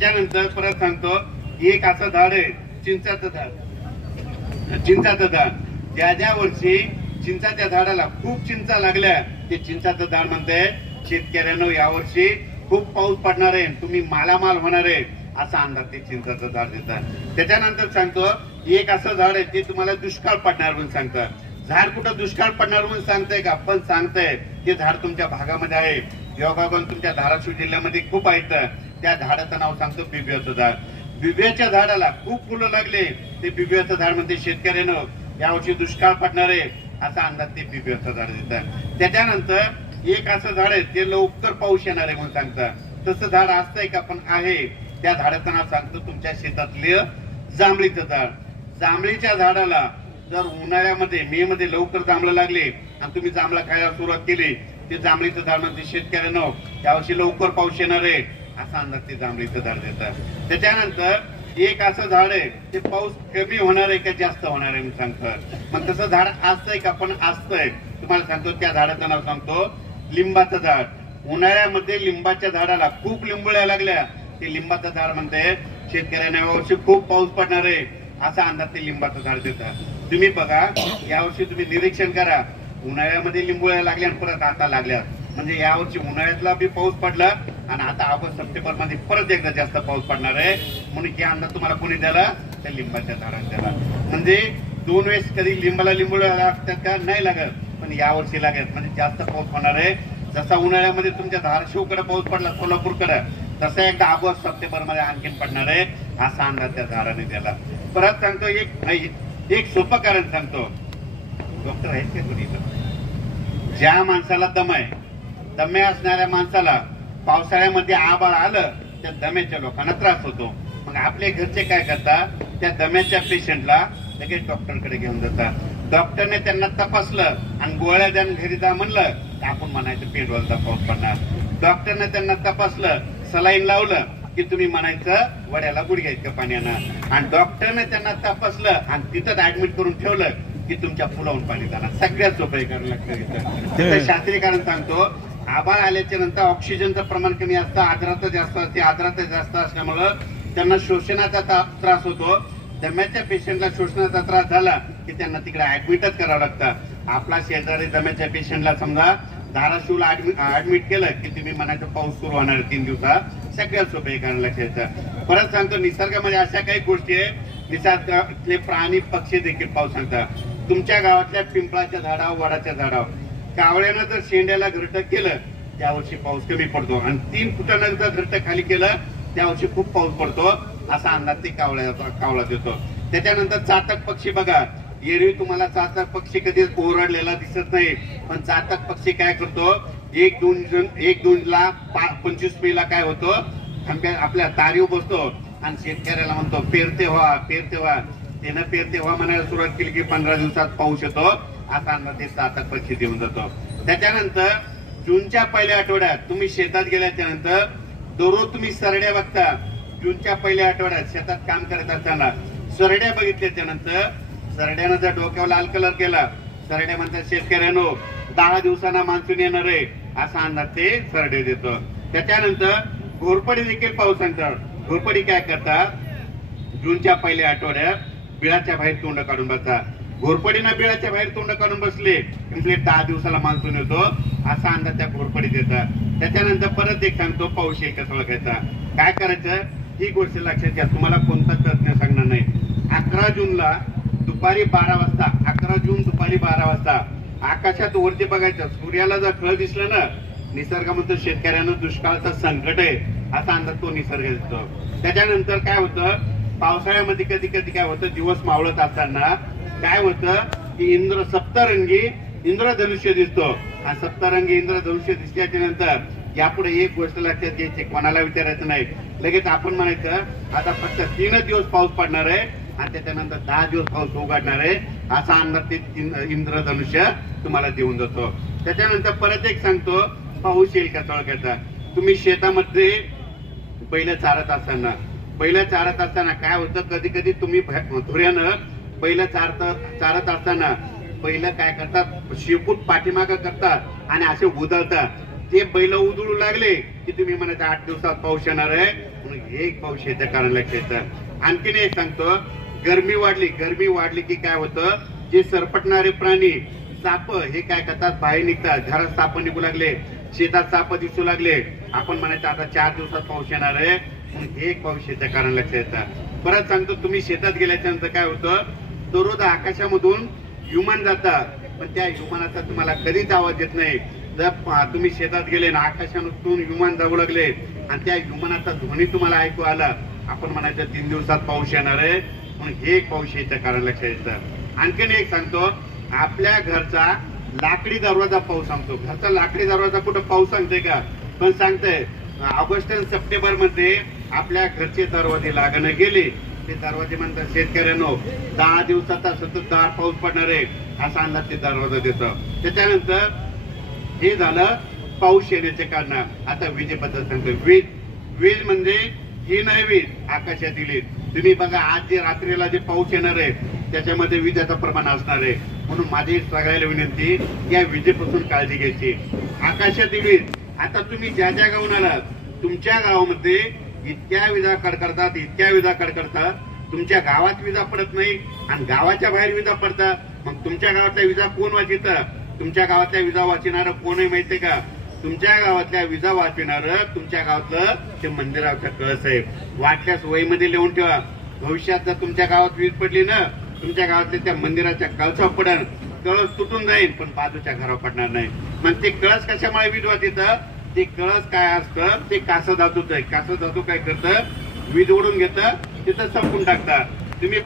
त्यानंतर परत सांगतो एक असं झाड आहे चिंचाचं झाड. चिंचाचं झाड. ज्या ज्या वर्षी चिंचाच्या झाडाला खूप चिंचा लागल्या ते चिंचाचं झाड म्हणते शेतकऱ्यांनो यावर्षी खूप पाऊस पडणार आहे तुम्ही मालामाल होणार आहे असा अंदाज ते चिंचाचं झाड देतात. त्याच्यानंतर सांगतो एक असं झाड आहे ते तुम्हाला दुष्काळ पडणार म्हणून सांगतात. झाड कुठं दुष्काळ पडणार म्हणून सांगताय का? पण सांगताय ते झाड तुमच्या भागामध्ये आहे. योगागन तुमच्या धाराशिव जिल्ह्यामध्ये खूप आहेत. त्या झाडाचं नाव सांगतो बिबियाचं झाड. बिबियाच्या झाडाला खूप फुलं लागले ते बिबियाचं झाड म्हणते शेतकऱ्यानं यावर्षी दुष्काळ पडणार आहे असा अंदाज ते बिबियाचं झाड देतात. त्याच्यानंतर एक असं झाड आहे ते लवकर पाऊस येणार आहे म्हणून सांगतात. तसं झाड असतंय का? पण आहे. त्या झाडाचं नाव सांगतो तुमच्या शेतातले जांभळीचं झाड. जांभळीच्या झाडाला जर उन्हाळ्यामध्ये मे मध्ये लवकर जांभळं लागले आणि तुम्ही जांभळा खायला सुरुवात केली ते जांभळीचं झाड म्हणजे शेतकऱ्यानं यावर्षी लवकर पाऊस येणार आहे. असा अंदाज ते जांभळीचं झाड देतात. त्याच्यानंतर एक असं झाड आहे ते पाऊस कमी होणार आहे का जास्त होणार आहे मी सांगतो. मग तसं झाड असतंय का पण असतंय? तुम्हाला सांगतो त्या झाडाचं नाव सांगतो लिंबाचं झाड. उन्हाळ्यामध्ये लिंबाच्या झाडाला खूप लिंबुळ्या लागल्या. ते लिंबाचं झाड म्हणते शेतकऱ्यांना यावर्षी खूप पाऊस पडणार आहे. असा अंदाज ते लिंबाचं झाड देतात. तुम्ही बघा यावर्षी तुम्ही निरीक्षण करा. उन्हाळ्यामध्ये लिंबुळ्या लागल्या आणि परत आता लागल्या. म्हणजे यावर्षी उन्हाळ्यातला बी पाऊस पडला आणि आता ऑगस्ट सप्टेंबरमध्ये परत एकदा जास्त पाऊस पडणार आहे. म्हणून हे अंदाज तुम्हाला कोणी द्याला त्या लिंबाच्या झाडाला द्याला म्हणजे दोन वेळेस कधी लिंबाला लिंबू लागतात का? नाही लागत. पण यावर्षी लागत म्हणजे जास्त पाऊस होणार आहे. जसा उन्हाळ्यामध्ये तुमच्या धाराशिवकडे पाऊस पडला सोलापूरकडे तसा एकदा ऑगस्ट सप्टेंबरमध्ये आणखीन पडणार आहे. असा अंदाज त्या झाडाने दिला. परत सांगतो एक एक सोपं कारण सांगतो. डॉक्टर आहेत का कोणी ज्या माणसाला दम आहे दम्या असणाऱ्या माणसाला पावसाळ्यामध्ये आबाळ आलं त्या दम्याच्या लोकांना त्रास होतो. मग आपले घरचे काय करतात? त्या दम्याच्या पेशंटला लगेच डॉक्टरकडे घेऊन जातात. डॉक्टरने त्यांना तपासलं आणि गोळ्या द्यान घरी जा म्हणलं तर आपण म्हणायचं पेट्रोलचा पाऊस पडणार. डॉक्टरने त्यांना तपासलं सलाईन लावलं की तुम्ही म्हणायचं वड्याला गुडघ्या इतकं पाण्यानं आणि. डॉक्टरने त्यांना तपासलं आणि तिथं ऍडमिट करून ठेवलं की तुमच्या फुलावून पाणी जाणार. सगळ्यात सोपं करायला लागतं इथं. तिथं शास्त्रीय कारण सांगतो आभाळ आल्याच्यानंतर ऑक्सिजनचं प्रमाण कमी असतं आर्द्रता जास्त असते. आर्द्रता जास्त असल्यामुळं त्यांना शोषणाचा त्रास होतो. दम्याच्या पेशंटला शोषणाचा त्रास झाला की त्यांना तिकडे ऍडमिटच करावं लागतं. आपला शेजारी दम्याच्या पेशंटला समजा धाराशिवला ऍडमिट केलं की तुम्ही म्हणायचं पाऊस सुरू होणार तीन दिवसात. सगळ्यात सोपे कारण करायला लक्षात परत सांगतो निसर्गामध्ये अशा काही गोष्टी आहे निसर्गातले प्राणी पक्षी देखील पाऊस सांगतात. तुमच्या गावातल्या पिंपळाच्या झाडावर वडाच्या झाडावर. कावळ्यानं जर शेंड्याला घरटं केलं त्या वर्षी पाऊस कमी पडतो. आणि तीन फुटानं जर घरटं खाली केलं त्या वर्षी खूप पाऊस पडतो असा अंदाज ते कावळ्या कावळा देतो त्याच्यानंतर चातक पक्षी बघा. एरवी तुम्हाला चातक पक्षी कधी ओरडलेला दिसत नाही पण चातक पक्षी काय करतो? एक दोन जण एक दोन ला पंचवीस मे ला काय होतो? आमच्या आपल्या तारीव बसतो आणि शेतकऱ्याला म्हणतो पेरते व्हा पेरते व्हा. त्यानं पेरते व्हा म्हणायला सुरुवात केली की पंधरा दिवसात पाऊस येतो. असा अंदाज ते चातक पक्षी देऊन जातो. त्याच्यानंतर जूनच्या पहिल्या आठवड्यात तुम्ही शेतात गेल्याच्यानंतर दररोज तुम्ही सरड्या बघता. जूनच्या पहिल्या आठवड्यात शेतात काम करत असताना सरड्या बघितल्याच्या नंतर सरड्यानं जर डोक्यावर लाल कलर केला सरड्या म्हणतात शेतकऱ्यानो दहा दिवसांना मान्सून येणार आहे असा अंदाज ते सरडे देतो. त्याच्यानंतर घोरपडी देखील पाऊस आणतात घोरपडी काय करतात? जूनच्या पहिल्या आठवड्यात बिळाच्या बाहेर तोंड काढून बसता घोरपडीनं बिळाच्या बाहेर तोंड काढून बसले. कंप्लीट दहा दिवसाला मान्सून येतो. असा अंदाज त्या घोरपडी देतात त्याच्यानंतर परत एक सांगतो पाऊस येईल कसं ओळखायचा काय करायचं? ही गोष्ट लक्षात घ्या. तुम्हाला कोणताच तज्ञ सांगणार नाही. अकरा जूनला दुपारी बारा वाजता अकरा जून दुपारी बारा वाजता आकाशात वरती बघायचं. सूर्याला जर खळ दिसलं ना निसर्ग म्हणतो शेतकऱ्यांना दुष्काळाचं संकट आहे असा अंदाज तो निसर्ग देतो. त्याच्यानंतर काय होतं? पावसाळ्यामध्ये कधी कधी काय होतं? दिवस मावळत असताना काय होतं की इंद्र सप्तरंगी इंद्रधनुष्य दिसतो. आणि सप्तरंगी इंद्रधनुष्य दिसल्याच्या नंतर यापुढे एक गोष्ट लक्षात घ्यायची कोणाला विचारायचं नाही. लगेच आपण म्हणायचं आता फक्त तीनच दिवस पाऊस पडणार आहे आणि त्याच्यानंतर दहा दिवस पाऊस उघडणार आहे असा अंदाज ते इंद्र- इंद्रधनुष्य तुम्हाला देऊन जातो. त्याच्यानंतर परत एक सांगतो पाऊस येईल का तळक्याचा? तुम्ही शेतामध्ये बैल चारत असताना बैल चारत असताना काय होतं? कधी कधी तुम्ही धुऱ्यानं पहिलं चारत चारत असताना पहिलं काय करतात? शेपूट पाठीमाग करतात आणि असे उदळतात ते बैल उधळू लागले की तुम्ही म्हणायचं आठ दिवसात पाऊस येणार आहे. म्हणून एक पाऊस येतं कारण लक्षात आणखीन एक सांगतो गरमी वाढली गरमी वाढली की काय होतं? जे सरपटणारे प्राणी साप हे काय करतात? बाहेर निघतात. घरात साप निघू लागले शेतात साप दिसू लागले. आपण म्हणायचं आता चार दिवसात पाऊस येणार आहे. म्हणून एक पाऊस येतं कारण लक्षात येतं. परत सांगतो तुम्ही शेतात गेल्याच्यानंतर काय होतं? दररोज आकाशामधून विमान जातात. पण त्या विमानाचा तुम्हाला कधीच आवाज येत नाही. जर तुम्ही शेतात गेले ना आकाशातून विमान जाऊ लागले आणि त्या विमानाचा ध्वनी तुम्हाला ऐकू आला आपण म्हणायचं तीन दिवसात पाऊस येणार आहे. म्हणून हे एक पाऊस यायचं कारण लक्षात येतं. आणखीन एक सांगतो आपल्या घरचा लाकडी दरवाजा पाऊस सांगतो. घरचा लाकडी दरवाजा कुठं पाऊस सांगते का? पण सांगतंय ऑगस्ट आणि सप्टेंबरमध्ये आपल्या घरचे दरवाजे लागणं गेले. ते दरवाजे म्हणतात शेतकऱ्यांनो दहा दिवसाचा सततधार पाऊस पडणार आहे असा अंदाज ते दरवाजा देत. त्याच्यानंतर हे झालं पाऊस येण्याचे कारण. आता विजेबद्दल सांगतो वीज वीज म्हणजे ही नाही वीज आकाशातील दिली तुम्ही बघा आज जे रात्रीला जे पाऊस येणार आहे त्याच्यामध्ये विजेचं प्रमाण असणार आहे. म्हणून माझी सगळ्याला विनंती या विजेपासून काळजी घ्यायची. आकाशातील वीज. आता तुम्ही ज्या ज्या गावून आलात तुमच्या गावामध्ये इतक्या विजा कडकडतात इतक्या विजा कडकडतात. तुमच्या गावात विजा पडत नाही आणि गावाच्या बाहेर विजा पडतात. मग तुमच्या गावातल्या विजा कोण वाचित? तुमच्या गावातल्या विजा वाचणार कोण माहितीये का? तुमच्या गावातल्या विजा वाचविणार तुमच्या गावातलं ते मंदिराचं कळस आहे. वाटल्यास वहीमध्ये लिहून ठेवा. भविष्यात जर तुमच्या गावात वीज पडली ना तुमच्या गावातल्या त्या मंदिराच्या कळसावर पडन. कळस तुटून जाईल पण बाजूच्या घरावर पडणार नाही. मग ते कळस कशामुळे वीज वाचित? ते कळस काय असतं ते कासं धातूच आहे. कासं धातू काय करतं? वीज ओढून घेतं तिथं संपून टाकतात. तुम्ही